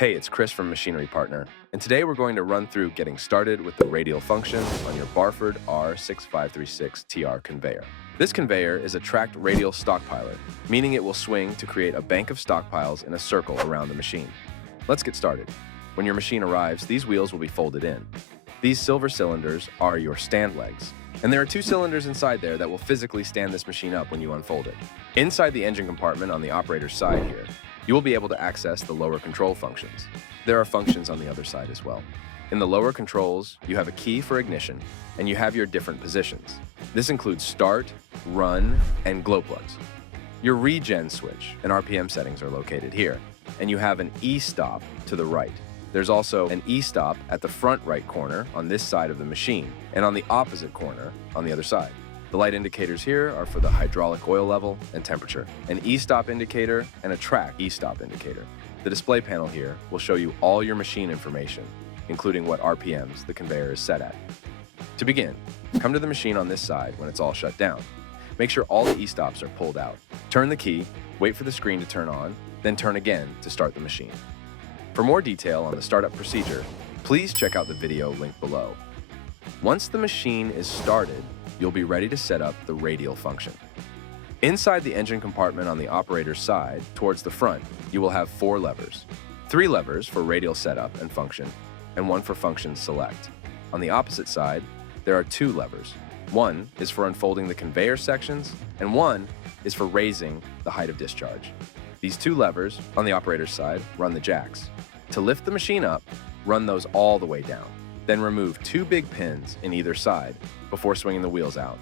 Hey, it's Chris from Machinery Partner, and today we're going to run through getting started with the radial function on your Barford R6536TR conveyor. This conveyor is a tracked radial stockpiler, meaning it will swing to create a bank of stockpiles in a circle around the machine. Let's get started. When your machine arrives, these wheels will be folded in. These silver cylinders are your stand legs, and there are two cylinders inside there that will physically stand this machine up when you unfold it. Inside the engine compartment on the operator's side here, you will be able to access the lower control functions. There are functions on the other side as well. In the lower controls, you have a key for ignition, and you have your different positions. This includes start, run, and glow plugs. Your regen switch and RPM settings are located here, and you have an E-stop to the right. There's also an E-stop at the front right corner on this side of the machine, and on the opposite corner on the other side. The light indicators here are for the hydraulic oil level and temperature, an E-stop indicator and a track E-stop indicator. The display panel here will show you all your machine information, including what RPMs the conveyor is set at. To begin, come to the machine on this side when it's all shut down. Make sure all the E-stops are pulled out. Turn the key, wait for the screen to turn on, then turn again to start the machine. For more detail on the startup procedure, please check out the video linked below. Once the machine is started, you'll be ready to set up the radial function. Inside the engine compartment on the operator's side, towards the front, you will have 4 levers. 3 levers for radial setup and function, and 1 for function select. On the opposite side, there are 2 levers. 1 is for unfolding the conveyor sections, and 1 is for raising the height of discharge. These 2 levers, on the operator's side, run the jacks. To lift the machine up, run those all the way down. Then remove 2 big pins in either side before swinging the wheels out.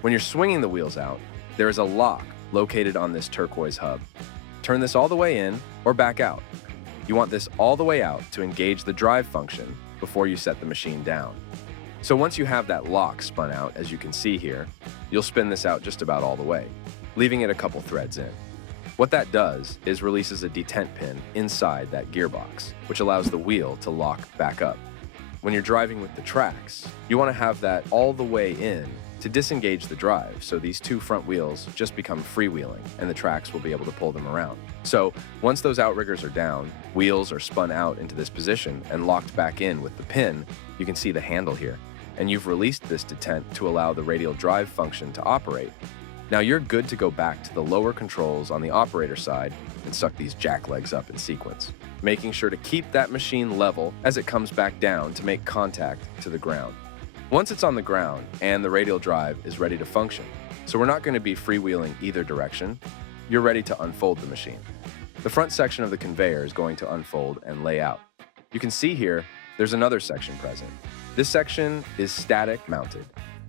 When you're swinging the wheels out, there is a lock located on this turquoise hub. Turn this all the way in or back out. You want this all the way out to engage the drive function before you set the machine down. So once you have that lock spun out, as you can see here, you'll spin this out just about all the way, leaving it a couple threads in. What that does is releases a detent pin inside that gearbox, which allows the wheel to lock back up. When you're driving with the tracks, you want to have that all the way in to disengage the drive, so these 2 front wheels just become freewheeling and the tracks will be able to pull them around. So once those outriggers are down, wheels are spun out into this position and locked back in with the pin, you can see the handle here, and you've released this detent to allow the radial drive function to operate. Now you're good to go back to the lower controls on the operator side and suck these jack legs up in sequence, making sure to keep that machine level as it comes back down to make contact to the ground. Once it's on the ground and the radial drive is ready to function, so we're not going to be freewheeling either direction, you're ready to unfold the machine. The front section of the conveyor is going to unfold and lay out. You can see here, there's another section present. This section is static mounted.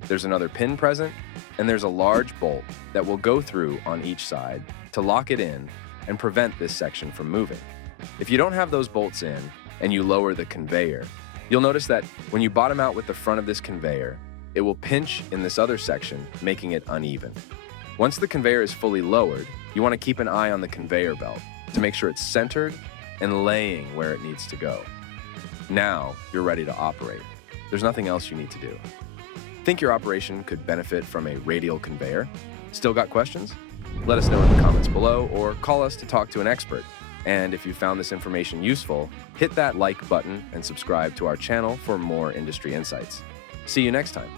There's another pin present, and there's a large bolt that will go through on each side to lock it in and prevent this section from moving. If you don't have those bolts in and you lower the conveyor, you'll notice that when you bottom out with the front of this conveyor, it will pinch in this other section, making it uneven. Once the conveyor is fully lowered, you want to keep an eye on the conveyor belt to make sure it's centered and laying where it needs to go. Now you're ready to operate. There's nothing else you need to do. Think your operation could benefit from a radial conveyor? Still got questions? Let us know in the comments below or call us to talk to an expert. And if you found this information useful, hit that like button and subscribe to our channel for more industry insights. See you next time.